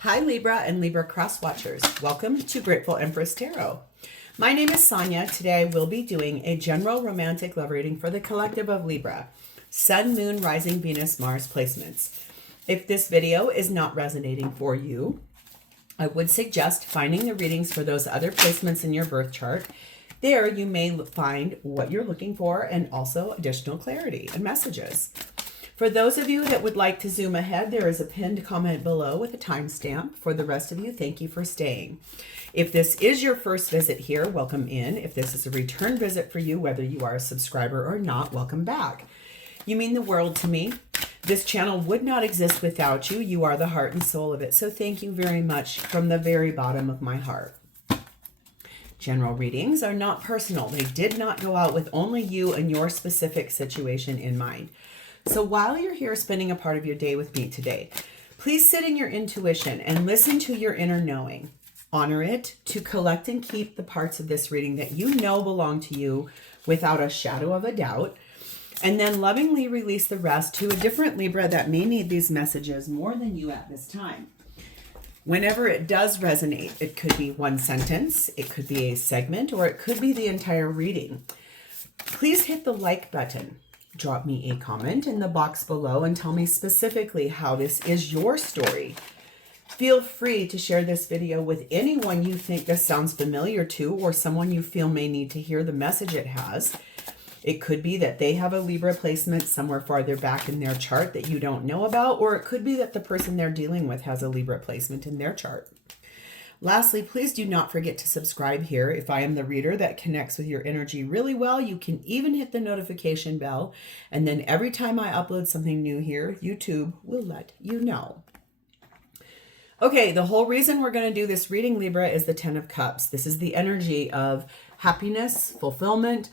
Hi Libra and Libra cross watchers. Welcome to Grateful Empress Tarot. My name is Sonia. Today I will be doing a general romantic love reading for the collective of Libra. Sun, Moon, Rising, Venus, Mars placements. If this video is not resonating for you, I would suggest finding the readings for those other placements in your birth chart. There you may find what you're looking for and also additional clarity and messages. For those of you that would like to zoom ahead, there is a pinned comment below with a timestamp. For the rest of you, thank you for staying. If this is your first visit here, welcome in. If this is a return visit for you, whether you are a subscriber or not, welcome back. You mean the world to me. This channel would not exist without you. You are the heart and soul of it. So thank you very much from the very bottom of my heart. General readings are not personal. They did not go out with only you and your specific situation in mind. So while you're here spending a part of your day with me today, please sit in your intuition and listen to your inner knowing. Honor it to collect and keep the parts of this reading that you know belong to you without a shadow of a doubt. And then lovingly release the rest to a different Libra that may need these messages more than you at this time. Whenever it does resonate, it could be one sentence, it could be a segment, or it could be the entire reading. Please hit the like button. Drop me a comment in the box below and tell me specifically how this is your story. Feel free to share this video with anyone you think this sounds familiar to or someone you feel may need to hear the message it has. It could be that they have a Libra placement somewhere farther back in their chart that you don't know about, or it could be that the person they're dealing with has a Libra placement in their chart. Lastly, please do not forget to subscribe here. If I am the reader that connects with your energy really well, you can even hit the notification bell. And then every time I upload something new here, YouTube will let you know. Okay, the whole reason we're going to do this reading, Libra, is the Ten of Cups. This is the energy of happiness, fulfillment,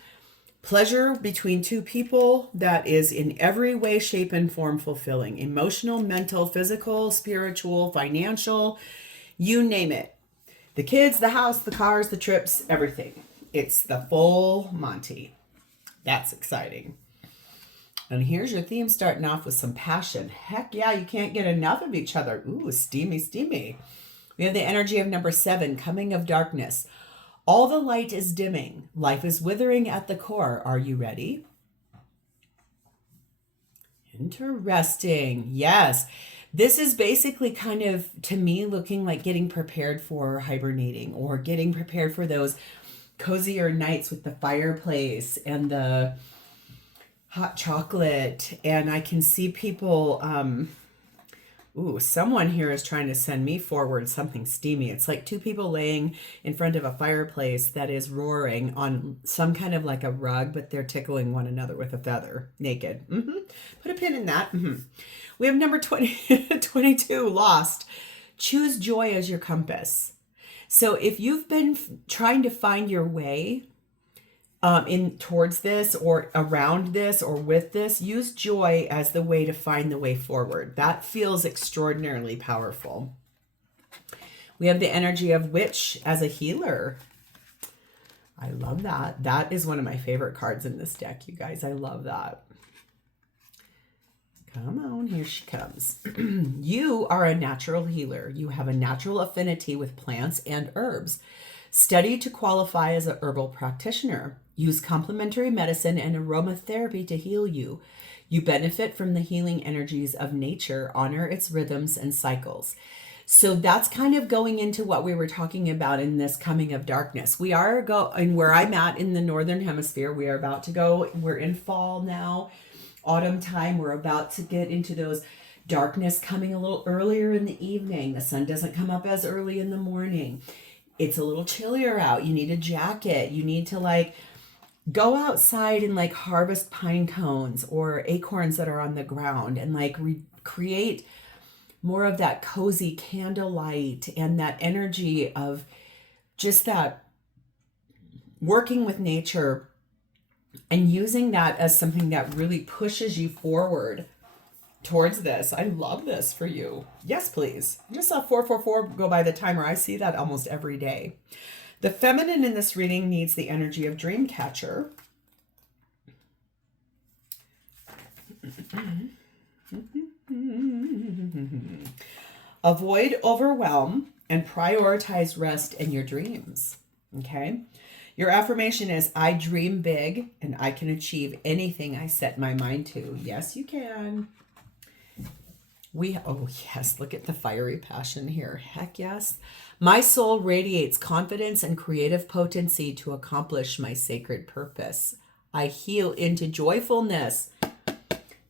pleasure between two people that is in every way, shape, and form fulfilling. Emotional, mental, physical, spiritual, financial, you name it. The kids, the house, the cars, the trips, everything. It's the full Monty. That's exciting. And here's your theme starting off with some passion. Heck yeah, you can't get enough of each other. Ooh, steamy, steamy. We have the energy of number 7, coming of darkness. All the light is dimming. Life is withering at the core. Are you ready? Interesting. Yes. This is basically kind of, to me, looking like getting prepared for hibernating or getting prepared for those cozier nights with the fireplace and the hot chocolate. And I can see people, someone here is trying to send me forward something steamy. It's like two people laying in front of a fireplace that is roaring on some kind of like a rug, but they're tickling one another with a feather, naked. Put a pin in that. We have number 22, lost. Choose joy as your compass. So if you've been trying to find your way in towards this or around this or with this, use joy as the way to find the way forward. That feels extraordinarily powerful. We have the energy of witch as a healer. I love that. That is one of my favorite cards in this deck, you guys. I love that. Come on, here she comes. You are a natural healer. You have a natural affinity with plants and herbs. Study to qualify as a herbal practitioner. Use complementary medicine and aromatherapy to heal you. You benefit from the healing energies of nature. Honor its rhythms and cycles. So that's kind of going into what we were talking about in this coming of darkness. We are going where I'm at in the Northern Hemisphere. We are about to go. We're in fall now. Autumn time, we're about to get into those darkness coming a little earlier in the evening. The sun doesn't come up as early in the morning. It's a little chillier out. You need a jacket. You need to go outside and harvest pine cones or acorns that are on the ground and create more of that cozy candlelight and that energy of just that working with nature and using that as something that really pushes you forward towards this. I love this for you. Yes, please. I just saw 444 go by the timer. I see that almost every day. The feminine in this reading needs the energy of Dreamcatcher. Avoid overwhelm and prioritize rest in your dreams. Okay? Your affirmation is, I dream big and I can achieve anything I set my mind to. Yes, you can. Oh yes, look at the fiery passion here. Heck yes. My soul radiates confidence and creative potency to accomplish my sacred purpose. I heal into joyfulness.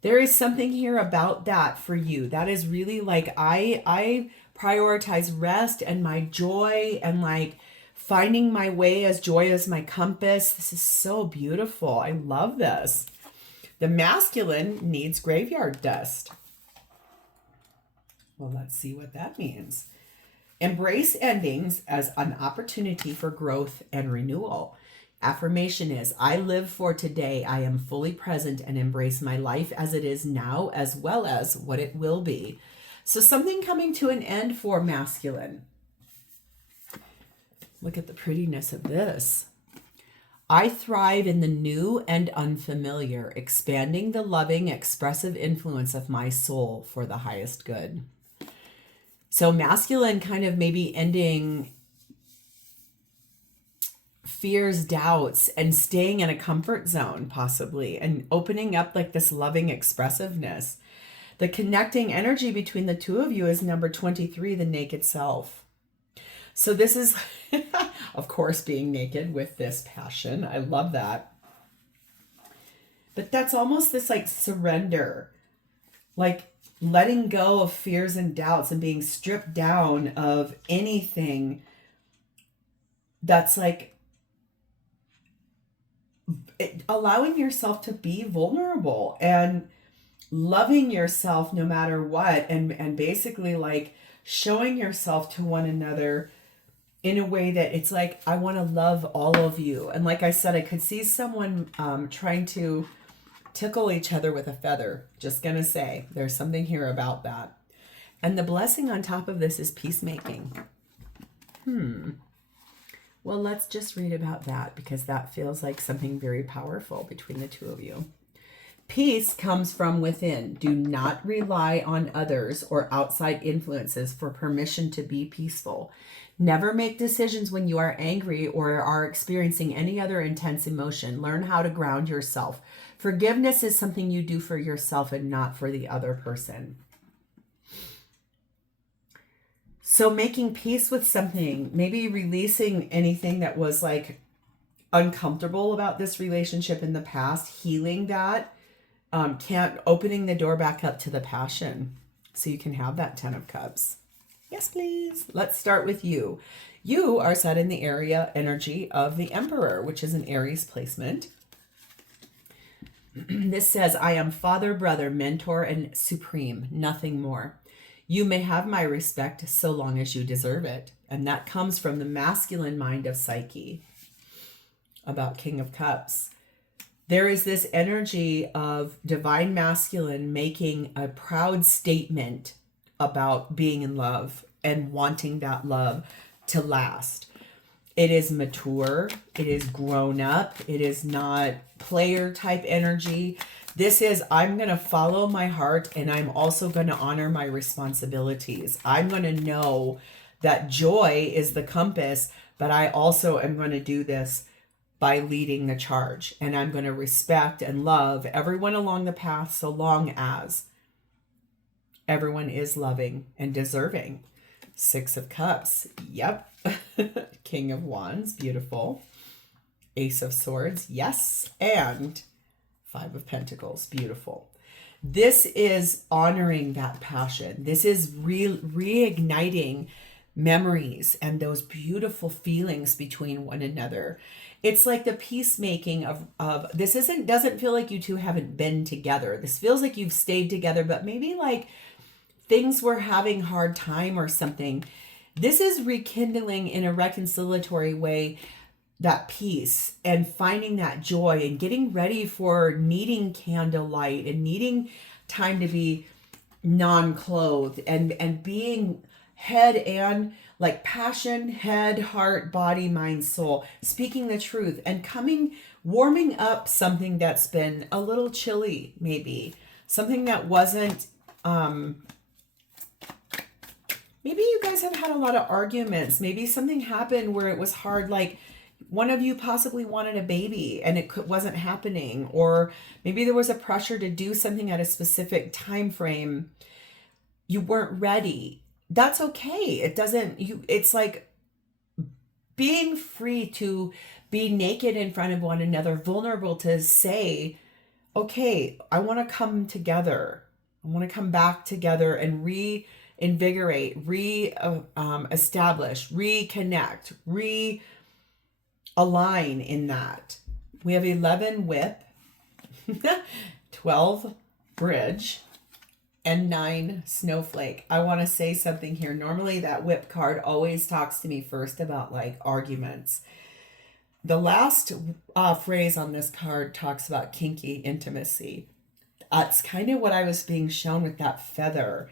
There is something here about that for you. That is really like, I prioritize rest and my joy and like finding my way as joy as my compass. This is so beautiful. I love this. The masculine needs graveyard dust. Well, let's see what that means. Embrace endings as an opportunity for growth and renewal. Affirmation is, I live for today. I am fully present and embrace my life as it is now, as well as what it will be. So something coming to an end for masculine. Look at the prettiness of this. I thrive in the new and unfamiliar, expanding the loving, expressive influence of my soul for the highest good. So masculine kind of maybe ending fears, doubts, and staying in a comfort zone possibly, and opening up like this loving expressiveness. The connecting energy between the two of you is number 23, the naked self. So this is, of course, being naked with this passion. I love that. But that's almost this like surrender, like letting go of fears and doubts and being stripped down of anything that's like allowing yourself to be vulnerable and loving yourself no matter what, and basically like showing yourself to one another in a way that it's like, I want to love all of you. And like I said, I could see someone trying to tickle each other with a feather. Just gonna say, there's something here about that. And the blessing on top of this is peacemaking. Well, let's just read about that, because that feels like something very powerful between the two of you. Peace comes from within. Do not rely on others or outside influences for permission to be peaceful. Never make decisions when you are angry or are experiencing any other intense emotion. Learn how to ground yourself. Forgiveness is something you do for yourself and not for the other person. So making peace with something, maybe releasing anything that was like uncomfortable about this relationship in the past, healing that, opening the door back up to the passion so you can have that 10 of Cups. Yes, please. Let's start with you. You are set in the area energy of the Emperor, which is an Aries placement. This says, I am father, brother, mentor, and supreme, nothing more. You may have my respect so long as you deserve it. And that comes from the masculine mind of Psyche about King of Cups. There is this energy of divine masculine making a proud statement about being in love and wanting that love to last. It is mature. It is grown up. It is not player type energy. This is, I'm going to follow my heart, and I'm also going to honor my responsibilities. I'm going to know that joy is the compass, but I also am going to do this by leading the charge. And I'm going to respect and love everyone along the path so long as everyone is loving and deserving. 6 of Cups. Yep. King of Wands. Beautiful. Ace of Swords. Yes. And 5 of Pentacles. Beautiful. This is honoring that passion. This is reigniting memories and those beautiful feelings between one another. It's like the peacemaking of this doesn't feel like you two haven't been together. This feels like you've stayed together, but maybe like things were having hard time or something. This is rekindling in a reconciliatory way that peace and finding that joy and getting ready for needing candlelight and needing time to be non-clothed and being head and like passion, head, heart, body, mind, soul, speaking the truth and warming up something that's been a little chilly, maybe something that wasn't maybe you guys have had a lot of arguments. Maybe something happened where it was hard, like one of you possibly wanted a baby and wasn't happening, or maybe there was a pressure to do something at a specific time frame. You weren't ready. That's okay. It's like being free to be naked in front of one another, vulnerable to say, okay, I want to come together. I want to come back together and reinvigorate, establish, reconnect, realign in that. We have 11 whip, 12 bridge, and 9 snowflake. I want to say something here. Normally that whip card always talks to me first about like arguments. The last phrase on this card talks about kinky intimacy. That's kind of what I was being shown with that feather.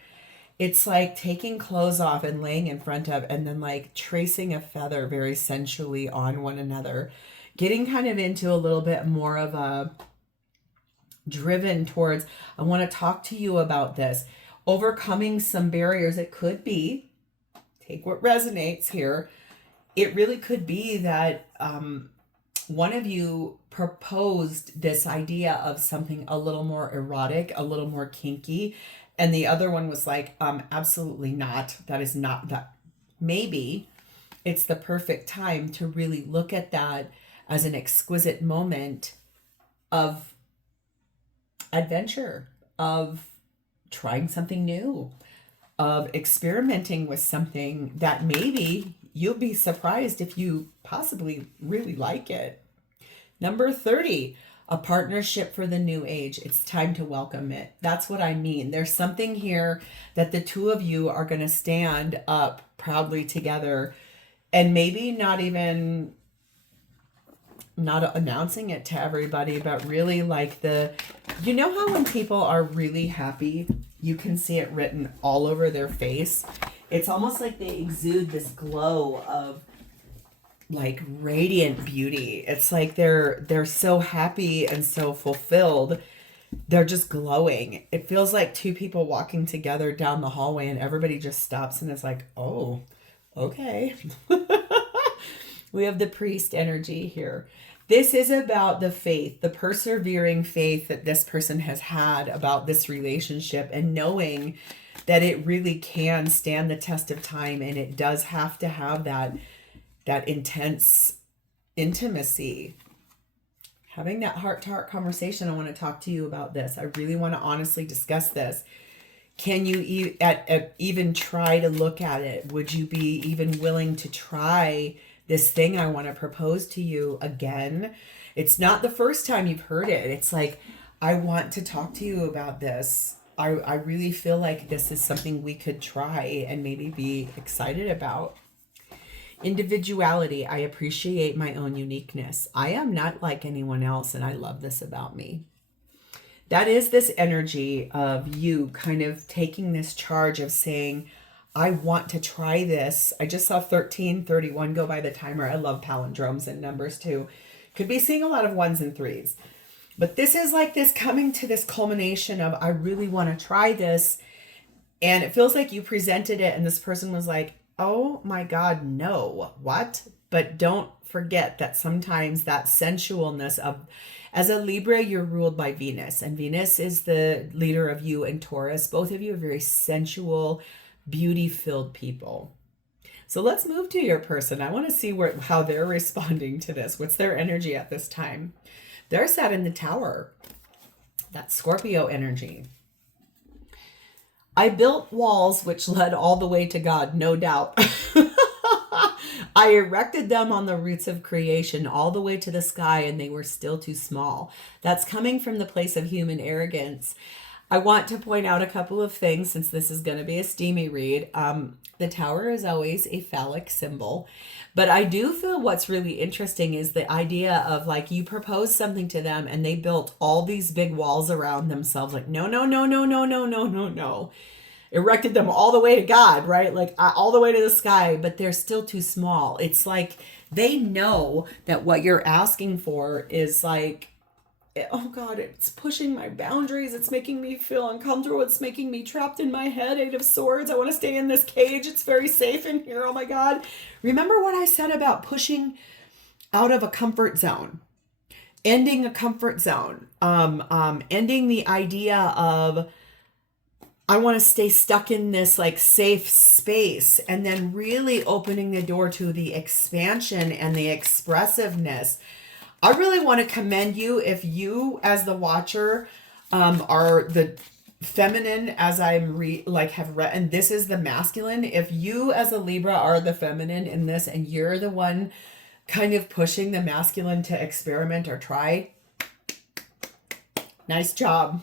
It's like taking clothes off and laying in front of, and then like tracing a feather very sensually on one another. Getting kind of into a little bit more of a driven towards, I want to talk to you about this. Overcoming some barriers. It could be, take what resonates here. It really could be that one of you proposed this idea of something a little more erotic, a little more kinky, and the other one was like, absolutely not. That is not that. Maybe it's the perfect time to really look at that as an exquisite moment of adventure, of trying something new, of experimenting with something that maybe you'll be surprised if you possibly really like it. Number 30, a partnership for the new age. It's time to welcome it. That's what I mean. There's something here that the two of you are going to stand up proudly together, and maybe not announcing it to everybody, but really like you know how when people are really happy, you can see it written all over their face. It's almost like they exude this glow of like radiant beauty. It's like they're so happy and so fulfilled. They're just glowing. It feels like two people walking together down the hallway and everybody just stops and is like, oh, okay. We have the priest energy here. This is about the faith, the persevering faith that this person has had about this relationship, and knowing that it really can stand the test of time, and it does have to have that intense intimacy. Having that heart-to-heart conversation, I want to talk to you about this. I really want to honestly discuss this. Can you even try to look at it? Would you be even willing to try this thing I want to propose to you again? It's not the first time you've heard it. It's like, I want to talk to you about this. I really feel like this is something we could try and maybe be excited about. Individuality. I appreciate my own uniqueness. I am not like anyone else, and I love this about me. That is this energy of you kind of taking this charge of saying, I want to try this. I just saw 1331 go by the timer. I love palindromes and numbers too. Could be seeing a lot of 1s and 3s. But this is like this coming to this culmination of, I really want to try this. And it feels like you presented it and this person was like, oh my God, no. What? But don't forget that sometimes that sensualness of, as a Libra, you're ruled by Venus. And Venus is the leader of you and Taurus. Both of you are very sensual, beauty-filled people. So let's move to your person. I want to see how they're responding to this. What's their energy at this time? They're sat in the Tower. That's Scorpio energy. I built walls which led all the way to God, no doubt. I erected them on the roots of creation all the way to the sky, and they were still too small. That's coming from the place of human arrogance. I want to point out a couple of things since this is going to be a steamy read. The Tower is always a phallic symbol, but I do feel what's really interesting is the idea of like you propose something to them and they built all these big walls around themselves. Like, no, no, no, no, no, no, no, no, no. Erected them all the way to God, right? Like all the way to the sky, but they're still too small. It's like they know that what you're asking for is like oh God, it's pushing my boundaries. It's making me feel uncomfortable. It's making me trapped in my head. Eight of Swords. I want to stay in this cage. It's very safe in here. Oh my God. Remember what I said about pushing out of a comfort zone, ending a comfort zone, ending the idea of, I want to stay stuck in this like safe space, and then really opening the door to the expansion and the expressiveness. I really want to commend you if you as the watcher are the feminine, as I'm have read, and this is the masculine. If you as a Libra are the feminine in this and you're the one kind of pushing the masculine to experiment or try, nice job.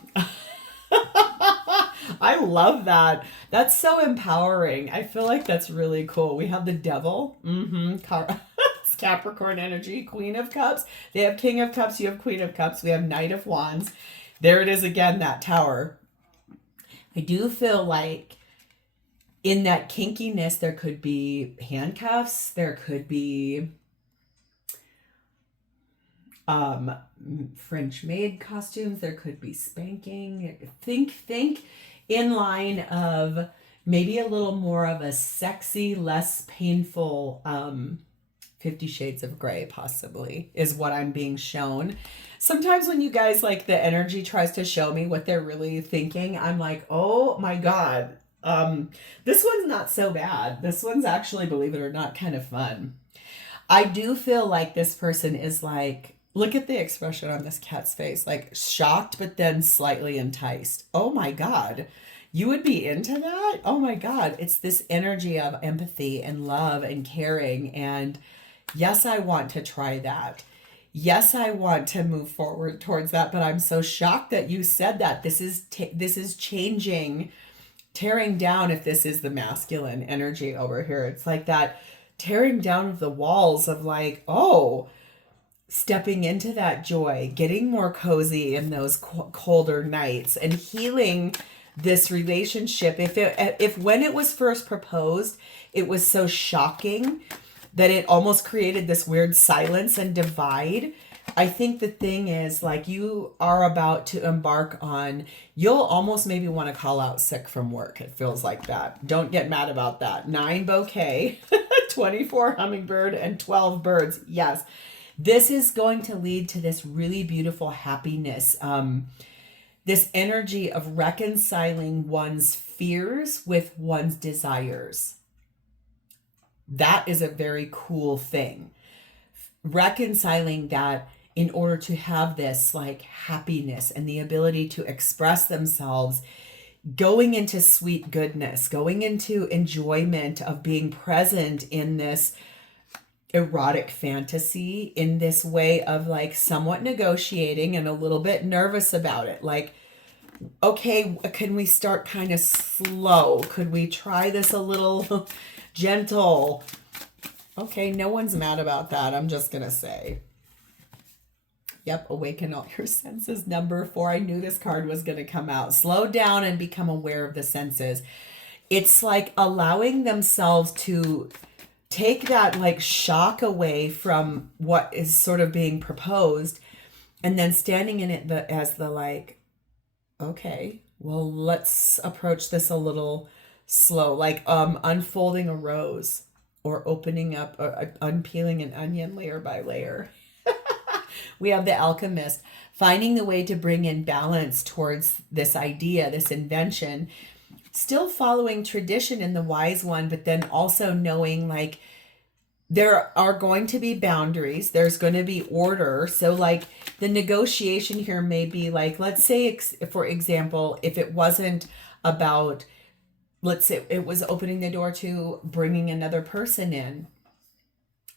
I love that. That's so empowering. I feel like that's really cool. We have the devil. It's Capricorn energy. Queen of Cups. They have King of Cups. You have Queen of Cups. We have Knight of Wands. There it is again, that Tower. I do feel like in that kinkiness, there could be handcuffs. There could be French maid costumes. There could be spanking. Think in line of maybe a little more of a sexy, less painful 50 Shades of Grey, possibly, is what I'm being shown. Sometimes when you guys, like, the energy tries to show me what they're really thinking, I'm like, oh my God, this one's not so bad. This one's actually, believe it or not, kind of fun. I do feel like this person is like, look at the expression on this cat's face, like shocked, but then slightly enticed. Oh my God. You would be into that? Oh my God. It's this energy of empathy and love and caring. And yes, I want to try that. Yes, I want to move forward towards that. But I'm so shocked that you said that. This is changing, tearing down, if this is the masculine energy over here. It's like that tearing down of the walls of like, oh, stepping into that joy, getting more cozy in those colder nights, and healing this relationship. If when it was first proposed, it was so shocking that it almost created this weird silence and divide. I think the thing is, like, you are about to embark on, you'll almost maybe want to call out sick from work. It feels like that. Don't get mad about that. 9 bouquet, 24 hummingbird, and 12 birds. Yes. This is going to lead to this really beautiful happiness, this energy of reconciling one's fears with one's desires. That is a very cool thing. Reconciling that in order to have this like happiness and the ability to express themselves, going into sweet goodness, going into enjoyment of being present in this erotic fantasy, in this way of like somewhat negotiating and a little bit nervous about it. Like, okay, can we start kind of slow? Could we try this a little gentle? Okay, no one's mad about that. I'm just going to say. Yep, awaken all your senses. Number 4. I knew this card was going to come out. Slow down and become aware of the senses. It's like allowing themselves to take that like shock away from what is sort of being proposed, and then standing in it as the like, okay, well, let's approach this a little slow, like unfolding a rose or opening up, unpeeling an onion layer by layer. We have the Alchemist, finding the way to bring in balance towards this idea, this invention, still following tradition in the Wise One, but then also knowing like there are going to be boundaries. There's going to be order. So like the negotiation here may be like, let's say, for example, if it wasn't about, let's say it was opening the door to bringing another person in,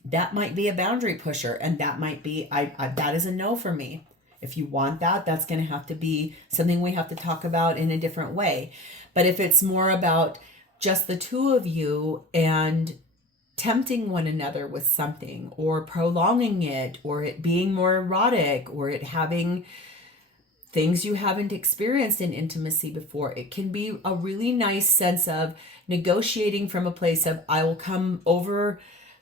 that might be a boundary pusher. And that might be, that is a no for me. If you want that, that's going to have to be something we have to talk about in a different way. But if it's more about just the two of you and tempting one another with something, or prolonging it, or it being more erotic, or it having things you haven't experienced in intimacy before, it can be a really nice sense of negotiating from a place of, I will come over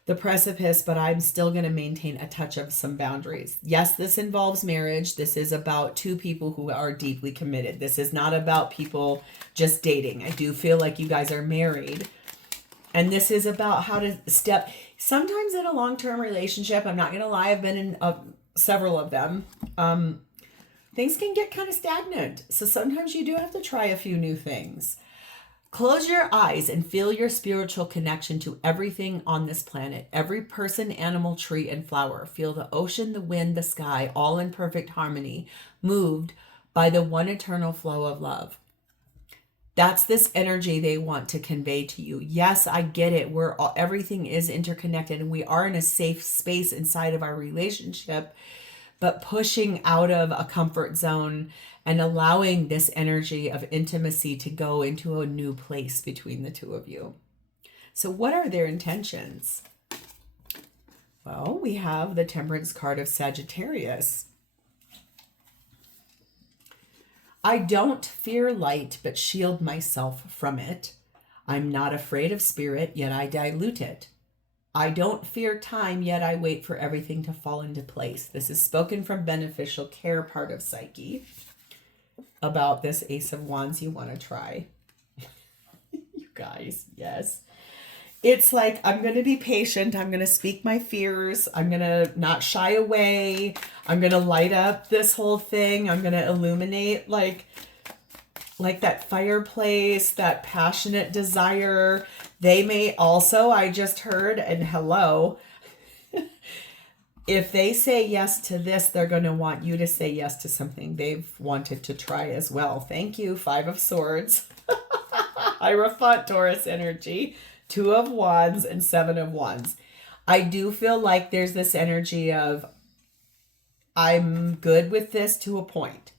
the precipice, but I'm still going to maintain a touch of some boundaries. Yes, this involves marriage. This is about two people who are deeply committed. This is not about people just dating. I do feel like you guys are married. And this is about how to step. Sometimes in a long-term relationship, I'm not going to lie, I've been in several of them. Things can get kind of stagnant. So sometimes you do have to try a few new things. Close your eyes and feel your spiritual connection to everything on this planet. Every person, animal, tree, and flower. Feel the ocean, the wind, the sky, all in perfect harmony, moved by the one eternal flow of love. That's this energy they want to convey to you. Yes, I get it. Everything is interconnected and we are in a safe space inside of our relationship, but pushing out of a comfort zone and allowing this energy of intimacy to go into a new place between the two of you. So what are their intentions? Well, we have the Temperance card of Sagittarius. I don't fear light, but shield myself from it. I'm not afraid of spirit, yet I dilute it. I don't fear time, yet I wait for everything to fall into place. This is spoken from beneficial care part of Psyche about this Ace of Wands you want to try. You guys, yes. It's like, I'm going to be patient. I'm going to speak my fears. I'm going to not shy away. I'm going to light up this whole thing. I'm going to illuminate like that fireplace, that passionate desire. They may also, I just heard, and hello, if they say yes to this, they're going to want you to say yes to something they've wanted to try as well. Thank you, Five of Swords. Hierophant Taurus energy. 2 of Wands and 7 of Wands. I do feel like there's this energy of, I'm good with this to a point.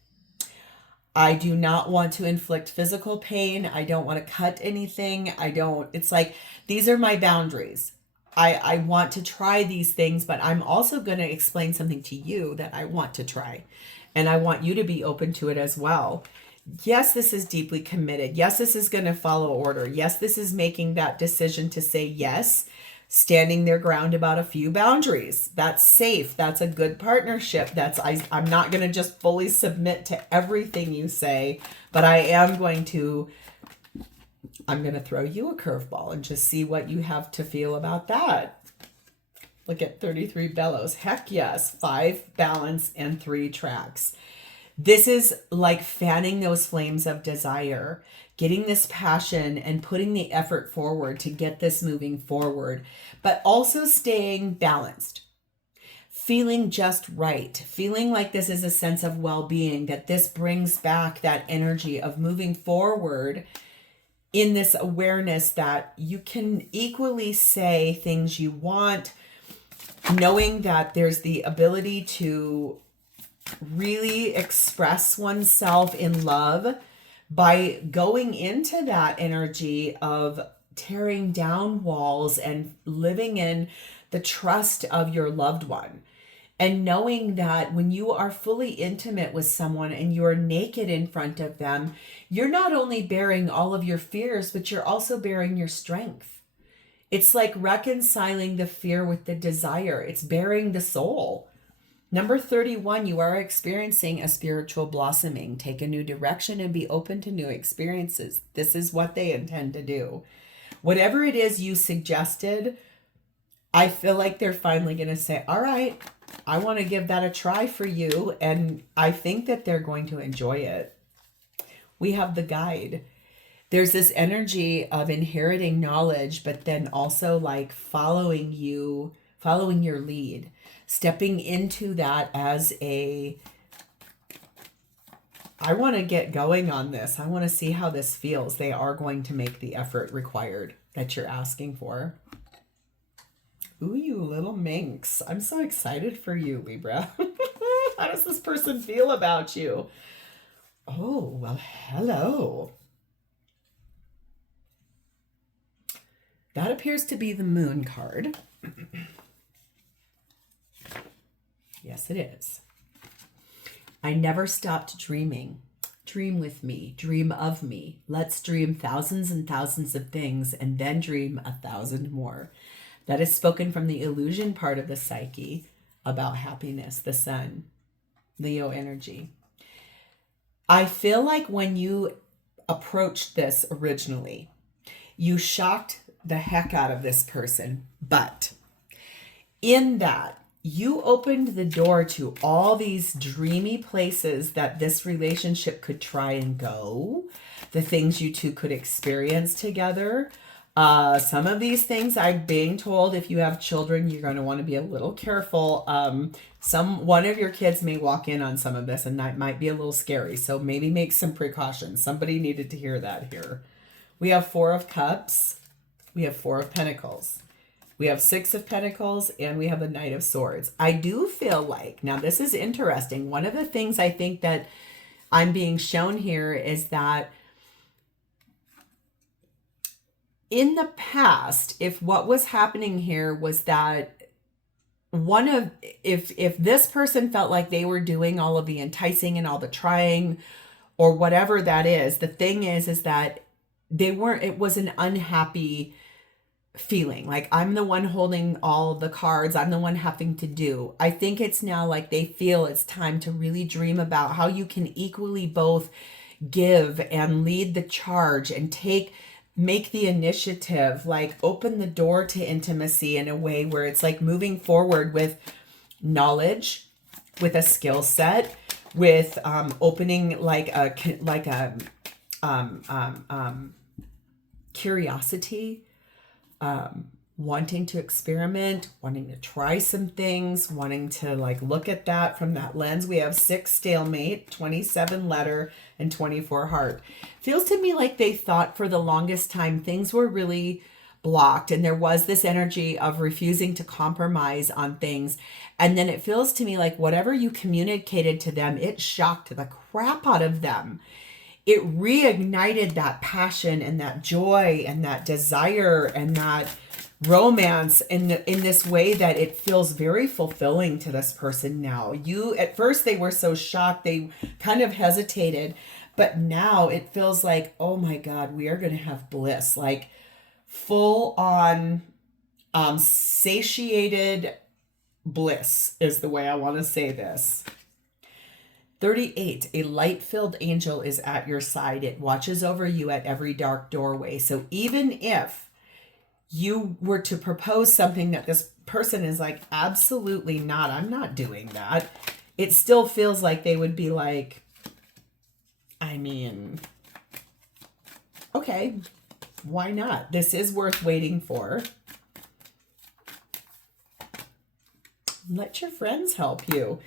I do not want to inflict physical pain. I don't want to cut anything. It's like, these are my boundaries. I want to try these things, but I'm also going to explain something to you that I want to try. And I want you to be open to it as well. Yes, this is deeply committed. Yes, this is going to follow order. Yes, this is making that decision to say yes, standing their ground about a few boundaries. That's safe. That's a good partnership. I'm not going to just fully submit to everything you say, but I'm going to throw you a curveball and just see what you have to feel about that. Look at 33 bellows. Heck yes. 5 balance and 3 tracks. This is like fanning those flames of desire, getting this passion and putting the effort forward to get this moving forward, but also staying balanced, feeling just right, feeling like this is a sense of well-being, that this brings back that energy of moving forward in this awareness that you can equally say things you want, knowing that there's the ability to really express oneself in love by going into that energy of tearing down walls and living in the trust of your loved one. And knowing that when you are fully intimate with someone and you're naked in front of them, you're not only bearing all of your fears, but you're also bearing your strength. It's like reconciling the fear with the desire. It's bearing the soul. Number 31, you are experiencing a spiritual blossoming. Take a new direction and be open to new experiences. This is what they intend to do. Whatever it is you suggested, I feel like they're finally going to say, all right, I want to give that a try for you. And I think that they're going to enjoy it. We have the guide. There's this energy of inheriting knowledge, but then also like following your lead. Stepping into that as I want to get going on this. I want to see how this feels. They are going to make the effort required that you're asking for. Ooh, you little minx. I'm so excited for you, Libra. How does this person feel about you? Oh, well, hello. That appears to be the Moon card. Yes, it is. I never stopped dreaming. Dream with me. Dream of me. Let's dream thousands and thousands of things and then dream 1,000 more. That is spoken from the illusion part of the psyche about happiness, the sun, Leo energy. I feel like when you approached this originally, you shocked the heck out of this person, but in that, you opened the door to all these dreamy places that this relationship could try and go, the things you two could experience together. Some of these things I'm being told, if you have children, you're going to want to be a little careful. One of your kids may walk in on some of this, and that might be a little scary. So maybe make some precautions. Somebody needed to hear that here. We have 4 of Cups. We have 4 of Pentacles. We have 6 of Pentacles, and we have the Knight of Swords. I do feel like, now this is interesting. One of the things I think that I'm being shown here is that in the past, if what was happening here was that if this person felt like they were doing all of the enticing and all the trying or whatever that is, the thing is that it was an unhappy feeling. Like, I'm the one holding all of the cards. I'm the one having to do. I think it's now like they feel it's time to really dream about how you can equally both give and lead the charge and make the initiative, like open the door to intimacy in a way where it's like moving forward with knowledge, with a skill set, with opening like a curiosity, wanting to experiment, wanting to try some things, wanting to like look at that from that lens. We have 6 stalemate, 27 letter, and 24 heart. Feels to me like they thought for the longest time things were really blocked, and there was this energy of refusing to compromise on things. And then it feels to me like whatever you communicated to them, it shocked the crap out of them. It reignited that passion and that joy and that desire and that romance in this way that it feels very fulfilling to this person now. At first they were so shocked, they kind of hesitated, but now it feels like, oh my God, we are going to have bliss, like full on satiated bliss is the way I want to say this. 38, a light-filled angel is at your side. It watches over you at every dark doorway. So even if you were to propose something that this person is like, absolutely not, I'm not doing that, it still feels like they would be like, I mean, okay, why not? This is worth waiting for. Let your friends help you.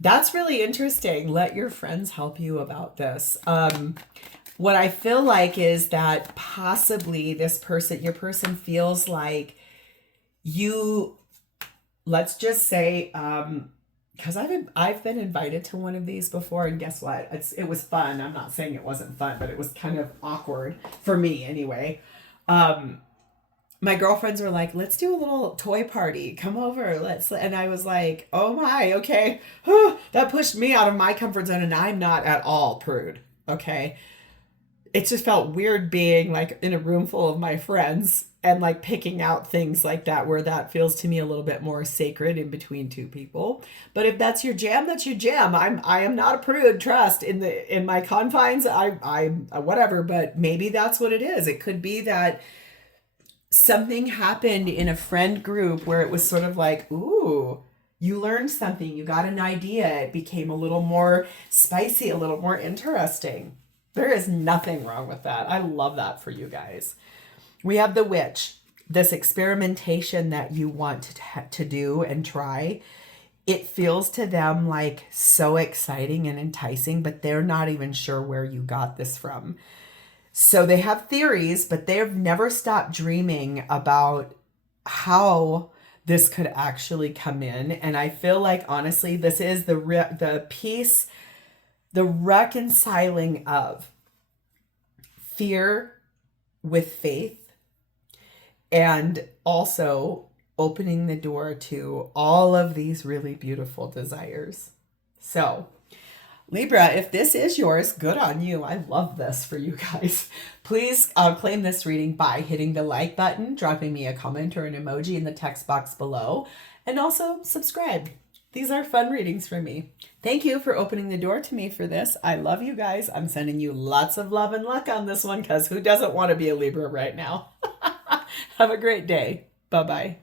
That's really interesting. Let your friends help you about this. What I feel like is that possibly your person feels like you, let's just say, because I've been invited to one of these before, and guess what? It was fun. I'm not saying it wasn't fun, but it was kind of awkward for me anyway. My girlfriends were like, let's do a little toy party. Come over. And I was like, oh my, okay. That pushed me out of my comfort zone, and I'm not at all prude. Okay. It just felt weird being like in a room full of my friends and like picking out things like that, where that feels to me a little bit more sacred in between 2 people. But if that's your jam, that's your jam. I am not a prude, trust. In my confines, I whatever, but maybe that's what it is. It could be that something happened in a friend group where it was sort of like, ooh, you learned something, you got an idea, it became a little more spicy, a little more interesting. There is nothing wrong with that. I love that for you guys. We have the Witch, this experimentation that you want to do and try. It feels to them like so exciting and enticing, but they're not even sure where you got this from. So they have theories, but they've never stopped dreaming about how this could actually come in. And I feel like, honestly, this is the piece, the reconciling of fear with faith, and also opening the door to all of these really beautiful desires. So Libra, if this is yours, good on you. I love this for you guys. Please claim this reading by hitting the like button, dropping me a comment or an emoji in the text box below, and also subscribe. These are fun readings for me. Thank you for opening the door to me for this. I love you guys. I'm sending you lots of love and luck on this one because who doesn't want to be a Libra right now? Have a great day. Bye-bye.